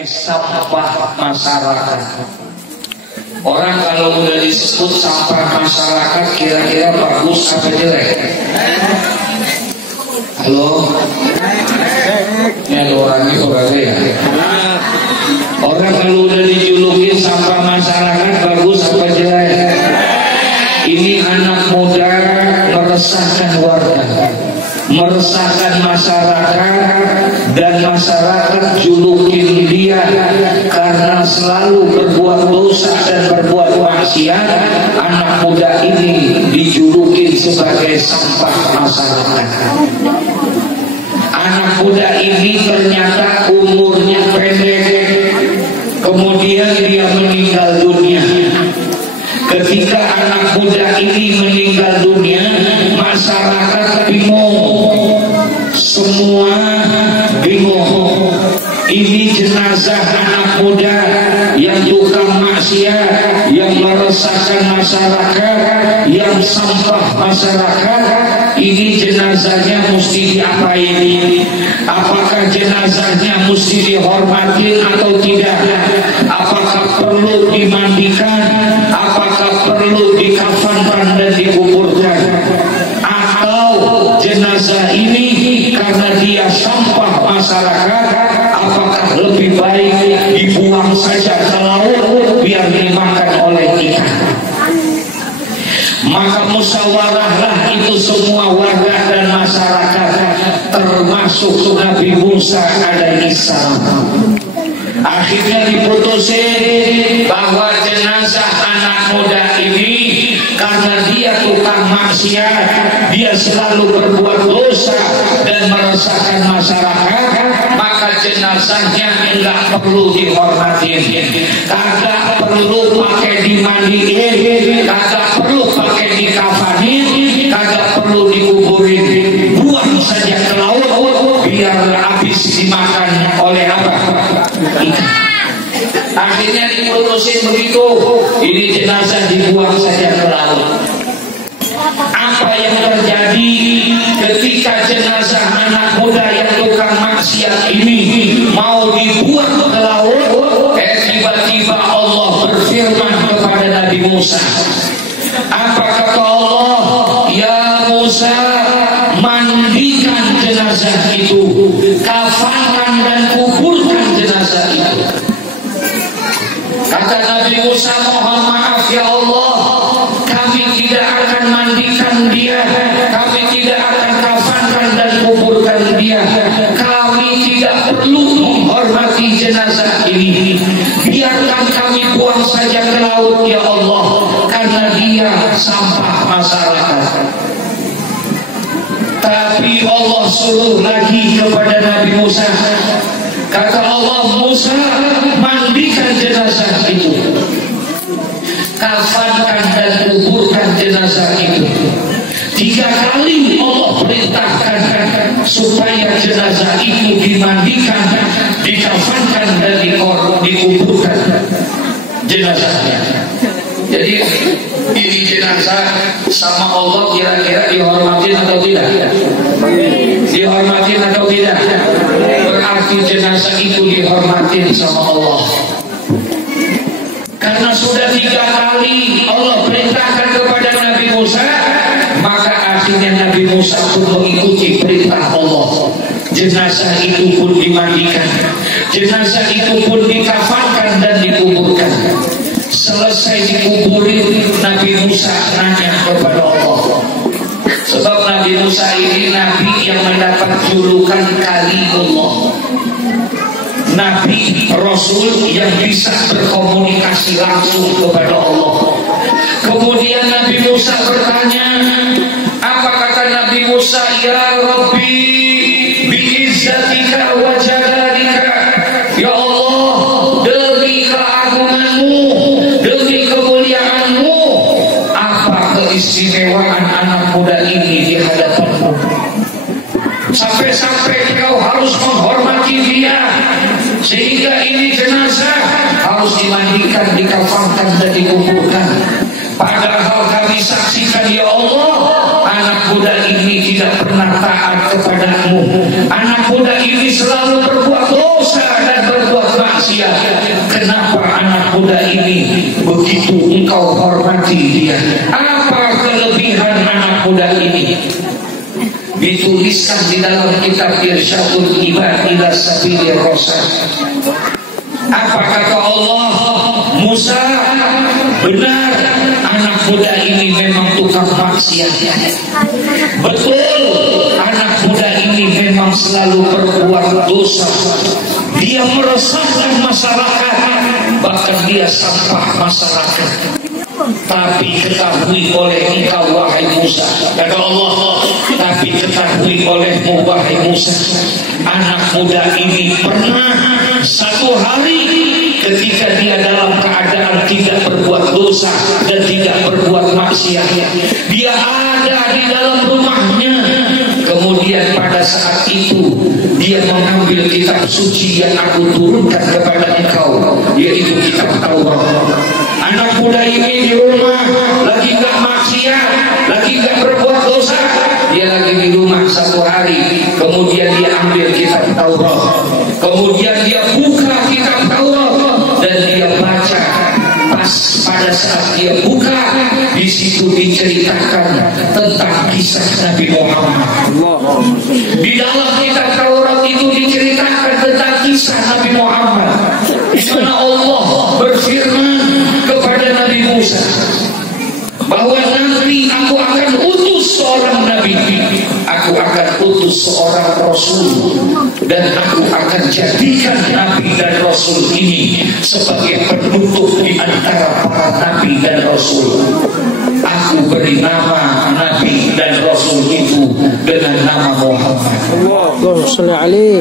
sebagai sampah masyarakat. Orang kalau udah disebut sampah masyarakat kira-kira bagus apa jelek? Halo? Ya orangnya kok ya? Orang kalau udah dijulukin sampah masyarakat bagus apa jelek? Ini anak muda meresahkan warga, meresahkan masyarakat, dan masyarakat julukin dia karena selalu berbuat dosa dan berbuat maksiat. Anak muda ini dijulukin sebagai sampah masyarakat. Anak muda ini ternyata umurnya pendek, kemudian dia meninggal dunia. Ketika anak muda ini meninggal dunia, masyarakat bingung, semua bingung. Ini jenazah anak muda yang tukang maksiat, yang meresahkan masyarakat, yang sampah masyarakat. Ini jenazahnya mesti diapain? Apakah jenazahnya mesti dihormati atau tidak? Apakah perlu dimandikan? Apakah perlu dikafankan dan dikuburkan? Atau jenazah ini karena dia sampah masyarakat, apakah lebih baik dibuang saja ke laut biar dimakan oleh ikan? Maka musyawarahlah itu semua warga dan masyarakat, termasuk Nabi Musa alaihi salam. Akhirnya diputusin bahwa jenazah anak muda ini karena dia tukang maksiat, dia selalu berbuat dosa dan meresahkan masyarakat, maka jenazahnya enggak perlu dihormatin, kagak perlu pakai dimandiin, kagak perlu pakai dikafanin, kagak perlu dikuburin, buang saja ke laut biar habis dimakan oleh apa? Ikan. Akhirnya diputusin begitu, ini jenazah dibuang saja ke laut. Apa yang terjadi ketika jenazah anak muda yang tukang maksiat ini mau dibuang ke laut? Tiba-tiba Allah berfirman kepada Nabi Musa. Apa kata Allah? Ya Musa, mandikan jenazah itu, kafankan dan kuburkan jenazah itu. Kata Nabi Musa, mohon maaf ya Allah, kami tidak akan mandikan dia, kami tidak akan kafankan dan kuburkan dia, kami tidak perlu menghormati jenazah ini, biarkan kami buang saja ke laut ya Allah, karena dia sampah masyarakat. Tapi Allah suruh lagi kepada Nabi Musa. Kata Allah, Musa, mandikan jenazah itu, kafankan dan kuburkan jenazah itu. 3 kali Allah perintahkan supaya jenazah itu dimandikan, dikafankan dan dikuburkan jenazahnya. Jadi ini jenazah sama Allah kira-kira dihormatin atau tidak? Dihormatin atau tidak? Berarti jenazah itu dihormatin sama Allah. Karena sudah 3 kali Allah perintahkan kepada Nabi Musa, maka akhirnya Nabi Musa pun mengikuti perintah Allah. Jenazah itu pun dimandikan, jenazah itu pun dikafankan dan dikuburkan. Selesai dikuburin, Nabi Musa nanya kepada Allah. Sebab Nabi Musa ini Nabi yang mendapat julukan Kalimullah, Nabi Rasul yang bisa berkomunikasi langsung kepada Allah. Kemudian Nabi Musa bertanya, apa kata Nabi Musa? Ya Rabbi, biizzatika wa jalalika, ya Allah, demi keagunganmu, demi kemuliaanmu, apa keistimewaan anak muda ini di hadapanmu, sampai-sampai kau harus menghormati dia, sehingga ini jenazah harus dimandikan, dikafankan dan dikuburkan. Padahal kami saksikan ya Allah, anak muda ini tidak pernah taat kepadamu, anak muda ini selalu berbuat dosa dan berbuat maksiat. kenapa anak muda ini begitu engkau hormati dia? Apa kelebihan anak muda ini? Dituliskan di dalam kitab Irsyadul Ibad ila Sabilir Rasyad. Apa kata Allah? Musa, benar anak muda ini memang tukang maksiat. Betul, anak muda ini memang selalu berbuat dosa. Dia meresahkan masyarakat, bahkan dia sampah masyarakat. Tapi ketahui oleh engkau wahai Musa, kata Allah, tapi ketahui olehmu wahai Musa, anak muda ini pernah satu hari ketika dia dalam keadaan tidak berbuat dosa dan tidak berbuat maksiat, dia ada di dalam rumahnya. Kemudian pada saat itu dia mengambil kitab suci yang aku turunkan kepada engkau, yaitu kitab Taurat. Anak muda ini di rumah lagi gak maksiat, lagi gak berbuat dosa, dia lagi di rumah satu hari. Kemudian dia ambil kitab Taurat, kemudian dia buka kitab Taurat dan dia baca. Pas pada saat dia buka, di situ diceritakan tentang kisah Nabi Muhammad. Di dalam kitab Taurat itu diceritakan tentang kisah Nabi Muhammad, di mana Allah berfirman kepada Nabi Musa bahwa nanti aku akan utus seorang nabi, aku akan utus seorang rasul, dan aku akan jadikan nabi dan rasul ini sebagai penutup di antara para nabi dan rasul. Aku beri nama nabi dan rasul itu dengan nama Muhammad.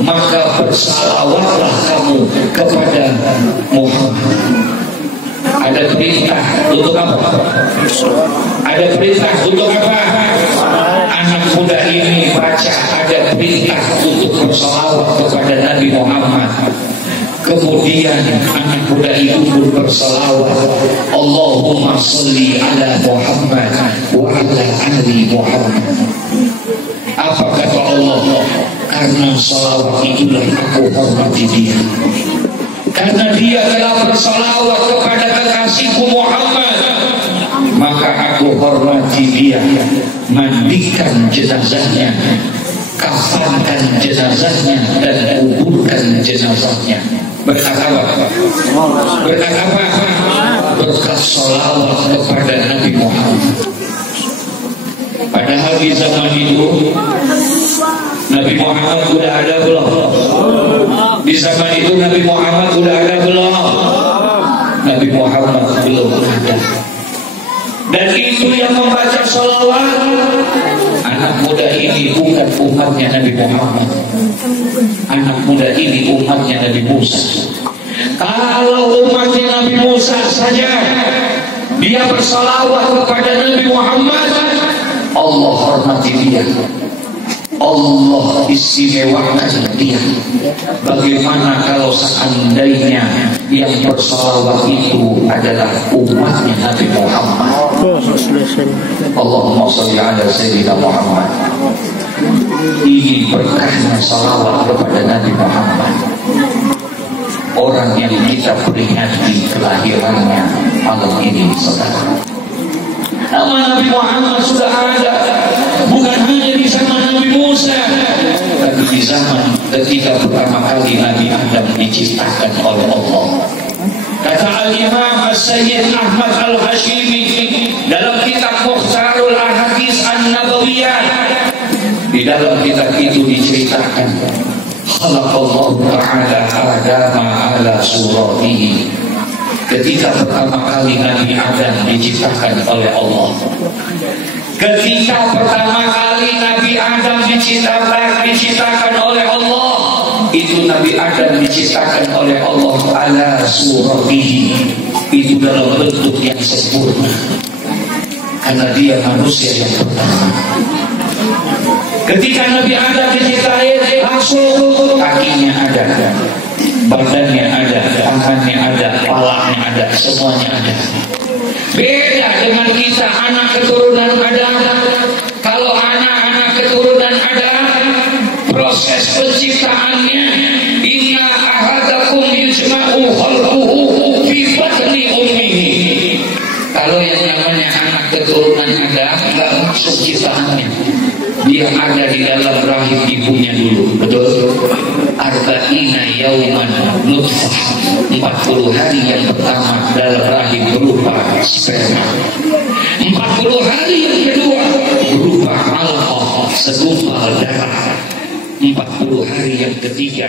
Maka bersalawatlah kamu kepada Muhammad. Ada perintah untuk apa? Ada perintah untuk apa? Anak muda ini baca ada perintah untuk bersalawat kepada Nabi Muhammad. Kemudian anak muda itu pun bersalawat, Allahumma sholli ala Muhammad wa ala ali Muhammad. Apa kata Allah? Karena salawat itulah aku hormati dia. Karena dia telah bersalawat kepada kekasihku Muhammad, maka aku hormati dia. Mandikan jenazahnya, kafankan jenazahnya, dan kuburkan jenazahnya. Berkat apa? Berkat apa? Berkat salawat kepada Nabi Muhammad. Padahal di zaman itu Nabi Muhammad sudah ada belum? Di zaman itu Nabi Muhammad sudah ada belum? Nabi Muhammad belum ada. Dan itu yang membaca salawat anak muda ini bukan umatnya Nabi Muhammad. Anak muda ini umatnya Nabi Musa. Kalau umatnya Nabi Musa saja dia bersalawat kepada Nabi Muhammad, Allah hormati dia, Allah istimewakan dia. Bagaimana kalau seandainya yang bersalawat itu adalah umatnya Nabi Muhammad? Allahumma sholli ala Sayyidina Muhammad. Ini berkahnya salawat kepada Nabi Muhammad, orang yang kita peringati kelahirannya malam ini, saudara. Nama Nabi Muhammad sudah ada, bukan hanya di zaman Nabi Musa, tapi di zaman ketika pertama kali Nabi Adam diciptakan oleh Allah. Kata Al-Imam As-Sayyid Ahmad Al-Hashimi dalam kitab Mukhtarul Ahadits An-Nabawiyah, di dalam kitab itu diceritakan khalaqallahu ta'ala Adama ala suratihi. Ketika pertama kali Nabi Adam diciptakan oleh Allah, ketika pertama kali Nabi Adam diciptakan oleh Allah, itu Nabi Adam diciptakan oleh Allah ala suratihi, itu dalam bentuk yang sempurna, karena dia manusia yang pertama. Ketika Nabi Adam diciptakan, langsung kakinya ada, badannya ada, tangannya ada, kepalanya ada, semuanya ada. Beda dengan kita anak keturunan Adam. Kalau anak-anak keturunan Adam, proses penciptaannya, inna ahadakum yujma'u yang ada di dalam rahim ibunya dulu. Betul? Arba'ina yauman nutfah, 40 hari yang pertama dalam rahim berupa sperma, 40 hari yang kedua berupa alaqah, segumpal darah, 40 hari yang ketiga